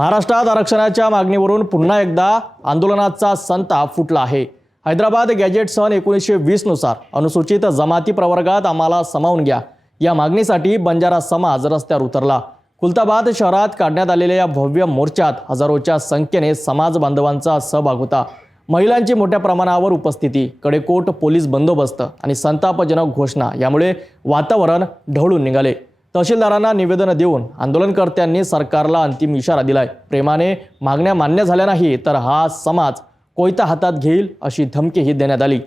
महाराष्ट्रात आरक्षणाच्या मागणीवरून पुन्हा एकदा आंदोलनाचा संताप फुटला आहे. हैदराबाद गॅजेट सन एकोणीसशे वीसनुसार अनुसूचित जमाती प्रवर्गात आम्हाला समावून घ्या. या मागणीसाठी बंजारा समाज रस्त्यावर उतरला. खुलताबाद शहरात काढण्यात आलेल्या या भव्य मोर्चात हजारोच्या संख्येने समाज बांधवांचा सहभाग होता. महिलांची मोठ्या प्रमाणावर उपस्थिती कडेकोट पोलीस बंदोबस्त आणि संतापजनक घोषणा यामुळे वातावरण ढवळून निघाले. तहसीलदारांना निवेदनं देऊन आंदोलनकर्त्यांनी सरकारला अंतिम इशारा दिलाय. प्रेमाने मागण्या मान्य झाल्या नाही तर हा समाज कोयता हातात घेईल अशी धमकीही देण्यात आली.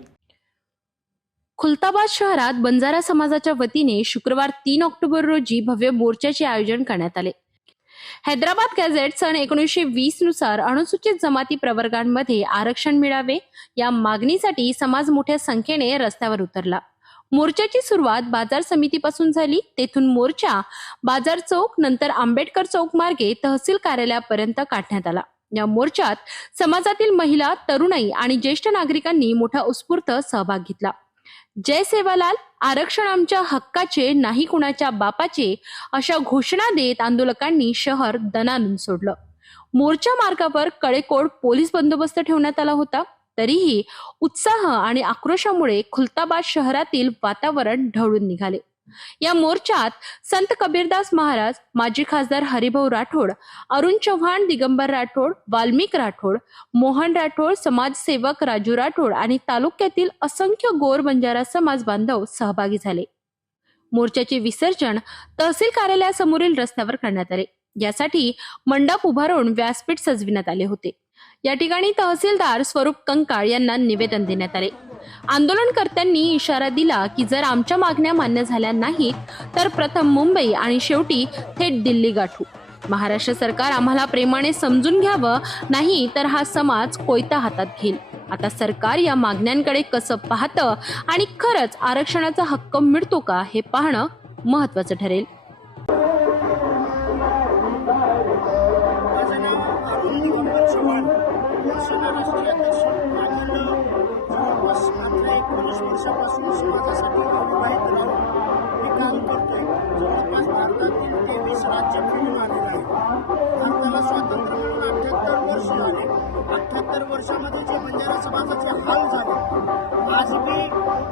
खुलताबाद शहरात बंजारा समाजाच्या वतीने शुक्रवार तीन ऑक्टोबर रोजी भव्य मोर्चाचे आयोजन करण्यात आले. हैदराबाद गॅझेट सन एकोणीसशे वीसनुसार अनुसूचित जमाती प्रवर्गांमध्ये आरक्षण मिळावे या मागणीसाठी समाज मोठ्या संख्येने रस्त्यावर उतरला. मोर्चाची सुरुवात बाजार समितीपासून झाली. तेथून मोर्चा बाजार चौक नंतर आंबेडकर चौक मार्गे तहसील कार्यालयापर्यंत काढण्यात आला. या मोर्चात समाजातील महिला तरुणाई आणि ज्येष्ठ नागरिकांनी मोठा उत्स्फूर्त सहभाग घेतला. जय सेवालाल आरक्षण आमच्या हक्काचे नाही कुणाच्या बापाचे अशा घोषणा देत आंदोलकांनी शहर दणानून सोडलं. मोर्चा मार्गावर कडेकोड पोलीस बंदोबस्त ठेवण्यात आला होता. तरीही उत्साह आणि आक्रोशामुळे खुलताबाद शहरातील वातावरण ढवळून निघाले. या मोर्चात संत कबीरदास महाराज माजी खासदार हरिभाऊ राठोड अरुण चव्हाण दिगंबर राठोड वाल्मिक राठोड मोहन राठोड समाजसेवक राजू राठोड आणि तालुक्यातील असंख्य गोर बंजारा समाज बांधव सहभागी झाले. मोर्चाचे विसर्जन तहसील कार्यालयासमोरील रस्त्यावर करण्यात आले. यासाठी मंडप उभारून व्यासपीठ सजविण्यात आले होते. या ठिकाणी तहसीलदार स्वरूप कंकाळ यांना निवेदन देण्यात आले. आंदोलनकर्त्यांनी इशारा दिला की जर आमच्या मागण्या मान्य झाल्या नाहीत तर प्रथम मुंबई आणि शेवटी थेट दिल्ली गाठू. महाराष्ट्र सरकार आम्हाला प्रेमाने समजून घ्यावं नाही तर हा समाज कोयता हातात घेईल. आता सरकार या मागण्यांकडे कसं पाहतं आणि खरंच आरक्षणाचा हक्क मिळतो का हे पाहणं महत्वाचं ठरेल. वर्षापासून समाजासाठी विवाहित राहून मी काम करतोय. जवळपास भारतातील तेवीस राज्य फिरून आलेलं आहे. भारताला स्वातंत्र्य मिळून अठ्ठ्याहत्तर वर्ष झाले. अठ्ठ्याहत्तर वर्षामध्ये जे बंजारा समाजाचे हाल झाले आज बी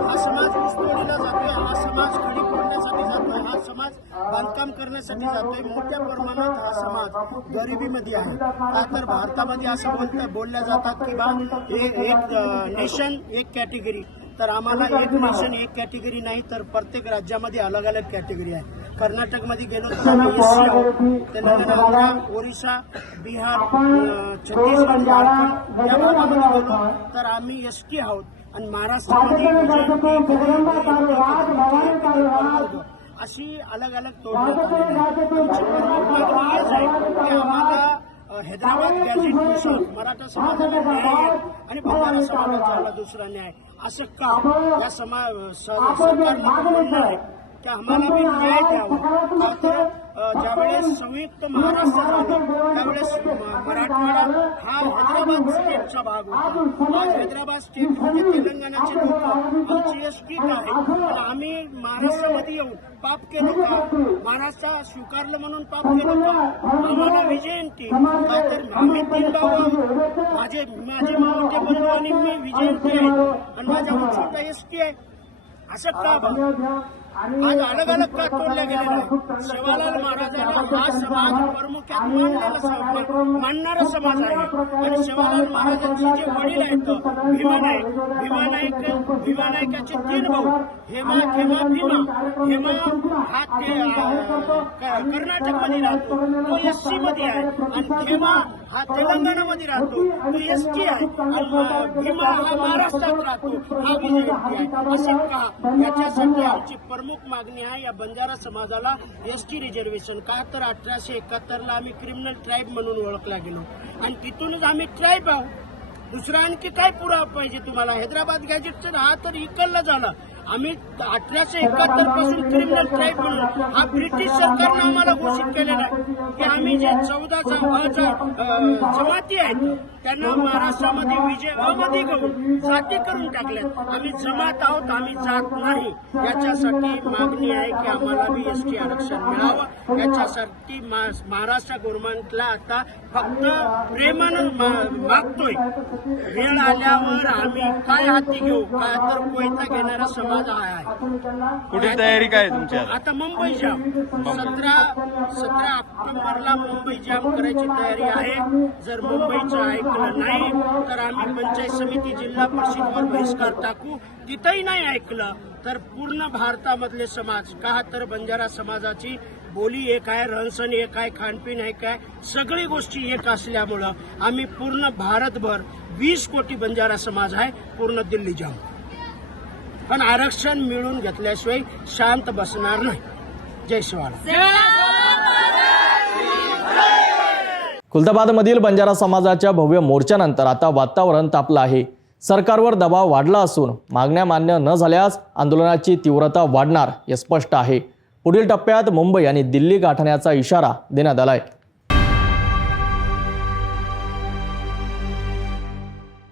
हा समाज ऊसतोडीला जातोय हा समाज खडी फोडण्यासाठी जातोय हा समाज बांधकाम करण्यासाठी जातोय. मोठ्या प्रमाणात हा समाज गरिबीमध्ये आहे. का तर भारतामध्ये असं बोलत बोलल्या जातात की बा हे एक नेशन एक कॅटेगरी तर आम्हाला एक नेशन एक कॅटेगरी नाही तर प्रत्येक राज्यामध्ये अलग अलग कॅटेगरी आहे. कर्नाटकमध्ये गेलो तर आम्ही एससी आहोत तेलंगणा आंध्र ओरिसा बिहार छत्तीसगड झारखंड या भागामध्ये गेलो तर आम्ही एस टी आहोत. आणि महाराष्ट्रामध्ये अशी अलग अलग तोडण्यात आलेली आहे आमची प्रमुख मागणी हेच आहे की आम्हाला अ, हैदराबाद गॅझेटनुसार मराठा समाजाला न्याय आणि बंजारा समाजाला दुसरा न्याय. असं का? या समा सरकारला आहे. की आम्हाला बी न्याय द्यावा. तर ज्यावेळेस संयुक्त महाराष्ट्र झालं त्यावेळेस मराठवाडा हा हैदराबाद स्टेटचा भाग होता. आज हैदराबाद स्टेट म्हणजे तेलंगणाचे लोक. आमची एस आहे. आम्ही महाराष्ट्रामध्ये येऊन पाप केलं का? महाराष्ट्र स्वीकारलं म्हणून पाप केलं का? आम्हाला विजयंती काय तर आम्ही तीन भाऊ माझे माझे मोठे बंधू आणि मी विजयंती आहे आणि माझ्या छोटा एसटी आहे. असं का बा? आज अलग अलग का तोडल्या गेलेला आहे शिवालाल महाराजांना हा समाज प्रमुख्यात मानलेला समाज मानणारा समाज आहे. आणि शिवालाल महाराजांचे जे वडील आहेत भीमा नाईक भीमा नाईक भीमा नाईकाचे तीन भाऊ हेमा खेमा भीमा. हेमा हा ते कर्नाटकमध्ये राहतो. तो एस सी मध्ये आहे. आणि खेमा हा तेलंगणामध्ये राहतो. तो एस टी आहे. भीमा हा महाराष्ट्रात राहतो. हा विजयंती आहे. असं का? याच्यासाठी आमची प्रमुख मागणी आहे या बंजारा समाजाला एस टी रिझर्वेशन. का तर अठराशे एकाहत्तरला आम्ही क्रिमिनल ट्राईब म्हणून ओळखला गेलो. आणि तिथूनच आम्ही ट्राईब आहोत. दुसरा आणखी काय पुरावा पाहिजे तुम्हाला? हैदराबाद गॅजेटचं हा तर इकडला झाला. आम्ही अठराशे एकाहत्तरपासून क्रिमिनल ट्रायब्युनल हा ब्रिटिश सरकारनं आम्हाला घोषित केलेला आहे. की आम्ही जे चौदा जमाती आहेत त्यांना महाराष्ट्रामध्ये विजय अमध्ये घेऊन जाती करून टाकल्यात आम्ही जमात आहोत आम्ही जात नाही. याच्यासाठी मागणी आहे की आम्हाला बी एस टी आरक्षण मिळावं. याच्यासाठी मा- महाराष्ट्र गव्हर्नमेंटला आता फक्त प्रेमानं मागतोय. वेळ आल्यावर आम्ही काय हाती घेऊ? काय तर कोयता घेणारा समाज आहे पुढील तयारी काय तुमची आता? आता मुंबई जाम सतरा सतरा ऑक्टोबरला मुंबई जाम करायची तयारी आहे. जर मुंबईचं ऐकलं नाही तर आम्ही पंचायत समिती जिल्हा परिषदवर बहिष्कार टाकू. तिथंही नाही ऐकलं तर पूर्ण भारतामधले समाज का तर बंजारा समाजाची बोली एक आहे रहनसहन एक आहे खानपीन एक आहे सगळी गोष्टी एक असल्यामुळं आम्ही पूर्ण भारतभर वीस कोटी बंजारा समाज आहे पूर्ण दिल्ली जाम पण आरक्षण मिळून घेतल्याशिवाय शांत बसणार नाही. जय शिवाराम खुलताबादमधील बंजारा समाजाच्या भव्य मोर्चानंतर आता वातावरण तापलं आहे. सरकारवर दबाव वाढला असून मागण्या मान्य न झाल्यास आंदोलनाची तीव्रता वाढणार हे स्पष्ट आहे. पुढील टप्प्यात मुंबई आणि दिल्ली गाठण्याचा इशारा देण्यात आलाय.